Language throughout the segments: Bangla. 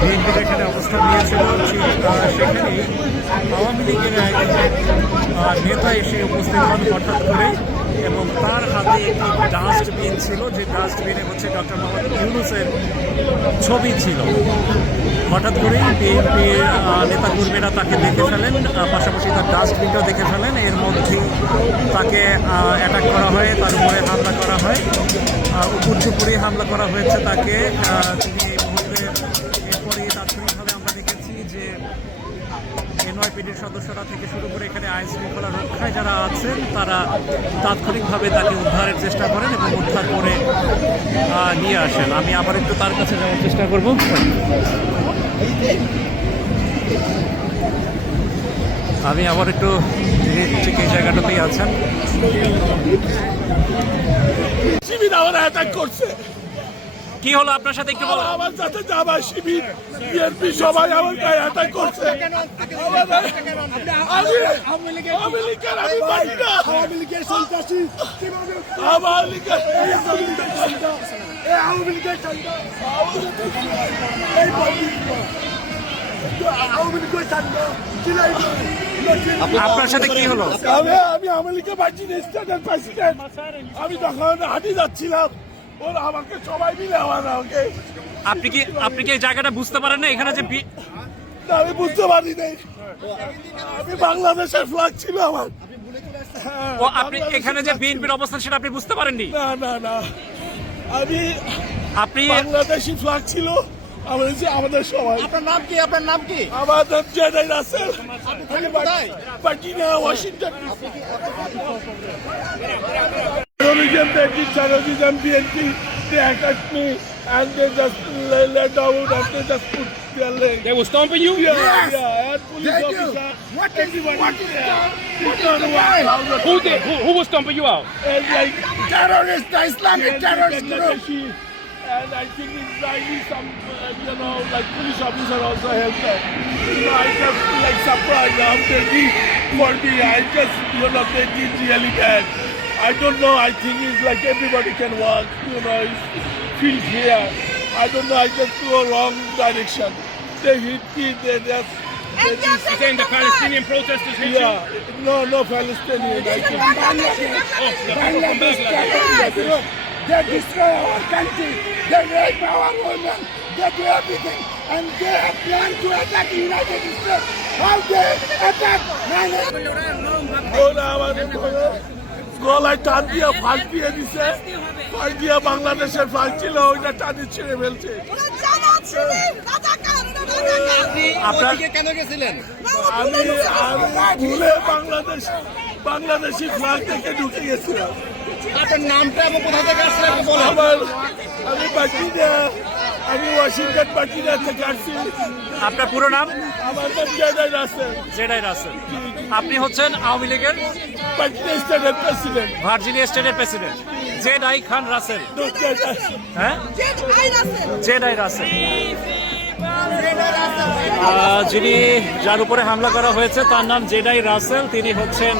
বিএনপির এখানে অবস্থান নিয়েছিল, সেখানেই আওয়ামী লীগের এক নেতা এসে উপস্থিত হন হঠাৎ করে, এবং তার হাতে একটি ডাস্টবিন ছিল, যে ডাস্টবিনে হচ্ছে ডক্টর মোহাম্মদ ইউনূসের ছবি ছিল। হঠাৎ করেই বিএনপির নেতাকর্মীরা তাকে দেখে ফেলেন, পাশাপাশি তার ডাস্টবিনটাও দেখে ফেলেন। এর মধ্যেই তাকে অ্যাটাক করা হয়, তার উপরে হামলা করা হয়, উপর্যুপুরি হামলা করা হয়েছে তাকে। তিনি এই মুহূর্তে এরপরে তাৎক্ষণিকভাবে আমরা দেখেছি যে এনওয়াইপিডির সদস্যরা থেকে শুরু করে এখানে আইন শৃঙ্খলা রক্ষায় যারা আছেন তারা তাৎক্ষণিকভাবে তাকে উদ্ধারের চেষ্টা করেন এবং উদ্ধার করে নিয়ে আসেন। আমি আবার একটু তার কাছে যাওয়ার চেষ্টা করব। আমি আবার একটু ঠিক এই জায়গাটাতেই আছেন। কি হলো আপনার সাথে একটু বলো। আমার সাথে জামা শিবির বিএনপি সবাই আমার গায়ে অ্যাটাক করছে। আমি পারি না। আওয়ামী লীগের সন্ত্রাসী, আওয়ামী লীগের আপনার সাথে কি হলো? আমি আওয়ামী লীগের স্টেটের প্রেসিডেন্ট। আমি তখন হাঁটি যাচ্ছিলাম, ওরা আমাকে সবাই মিলে আমাকে। আপনি কি এই জায়গাটা বুঝতে পারেন না? এখানে যে আমি বুঝতে পারি নাই। আমি বাংলাদেশের ফ্ল্যাগ ছিল আমার। ও আপনি এখানে যে বিএনপির অবস্থান সেটা আপনি বুঝতে পারেননি? না না না, আপনি বাংলাদেশি ফ্ল্যাগ ছিল আমাদের সবাই। আপনার নাম কি? আপনার নাম কি? আমার নাম জেডাই Russell, Virginia, Washington. Terrorism, BNP, they attacked me and they just let down and they just put their leg. They were stomping you? Yeah, Yes. yeah, and police officer. What is Who did? Who was stomping you out? And like terrorist, the Islamic terrorist group? Gaddafi. And I think Israeli, some, like police officer also helped them. I just like surprised after this for me. I just, they did really bad. I don't know, I think it's like everybody can walk, it's field here. I don't know, I just go wrong direction. They hit me, they just... You're saying the Palestinian protesters hit you? Yeah, no Palestinian. I think. They destroy our country, they rape our women, they do everything, and they have planned to attack the United States. How they attack? গলায় টান দিয়ে ফাঁক দিয়ে দিছে, ফাঁক দিয়ে বাংলাদেশের ফাঁক ছিল, ওইটা টানি ছিঁড়ে ফেলছে। কেন গেছিলেন? আমি ভুলে বাংলাদেশি ফ্ল্যাগ থেকে ঢুকে গেছিলাম। আপনার নামটা এবং কোথা থেকে আসলেন? আমি আমি ওয়াশিংটন ভার্জিনিয়া থেকে আসছি। আপনার পুরো নাম? আমার নাম জেডাই রাসেল। জেডাই রাসেল। আপনি হচ্ছেন আওয়ামী লীগের স্টেটের প্রেসিডেন্ট, ভার্জিনিয়া স্টেটের প্রেসিডেন্ট জেডাই খান রাসেল। হ্যাঁ, জেডাই রাসেল, যিনি যার উপরে হামলা করা হয়েছে তার নাম জেডাই রাসেল। তিনি হচ্ছেন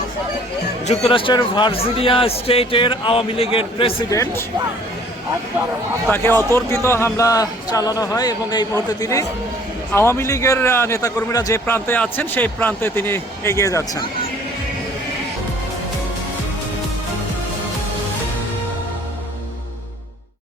যুক্তরাষ্ট্রের ভার্জিনিয়া স্টেটের আওয়ামী লীগের প্রেসিডেন্ট। তাকে অতর্কিত হামলা চালানো হয় এবং এই মুহূর্তে তিনি আওয়ামী লীগের নেতাকর্মীরা যে প্রান্তে আছেন সেই প্রান্তে তিনি এগিয়ে যাচ্ছেন।